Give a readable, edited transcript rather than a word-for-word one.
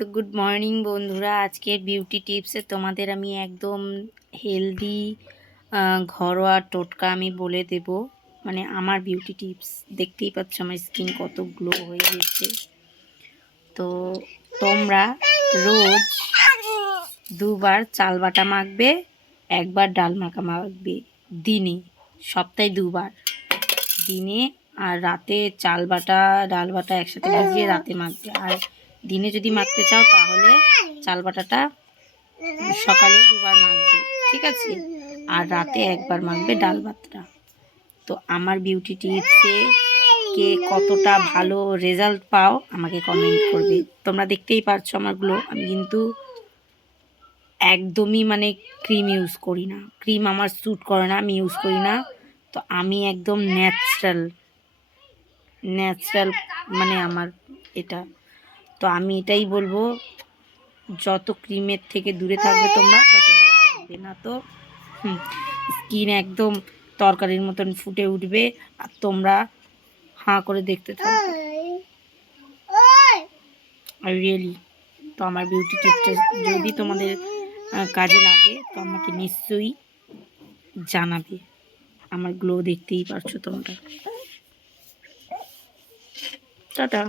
তো good morning বন্ধুরা, আজকের বিউটি টিপসে তোমাদের আমি একদম হেলদি ঘরোয়া টোটকা আমি বলে দেব। মানে আমার বিউটি টিপস দেখতেই পাচ্ছ আমার স্কিন কত গ্লো হয়ে গেছে। তো তোমরা রোজ দুবার চাল বাটা মাখবে, একবার ডাল মাখা মাখবে দিনে, সপ্তাহে দুবার দিনে। আর রাতে চাল বাটা ডাল বাটা একসাথে ভিজিয়ে রাতে মাখবে। আর দিনে যদি মাখতে চাও তাহলে চাল বাটাটা সকালে দুবার মাখবে, ঠিক আছে? আর রাতে একবার মাখবে ডাল বাটাটা। তো আমার বিউটি টিপসে কে কতটা ভালো রেজাল্ট পাও আমাকে কমেন্ট করবে। তোমরা দেখতেই পারছো আমার গ্লো। আমি কিন্তু একদমই মানে ক্রিম ইউজ করি না, ক্রিম আমার স্যুট করে না, আমি ইউজ করি না। তো আমি একদম ন্যাচারাল মানে আমার এটা। তো আমি এটাই বলবো, যত ক্রিমের থেকে দূরে থাকবে তোমরা তত ভালো থাকবে। না তো স্কিন একদম তরকারির মতন ফুটে উঠবে আর তোমরা হাঁ করে দেখতে থাকবে। আর রিয়েলি তো আমার বিউটি টিপটা যদি তোমাদের কাজে লাগে তো আমাকে নিশ্চয়ই জানাবে। আমার গ্লো দেখতেই পারছো তোমরা। টাটা।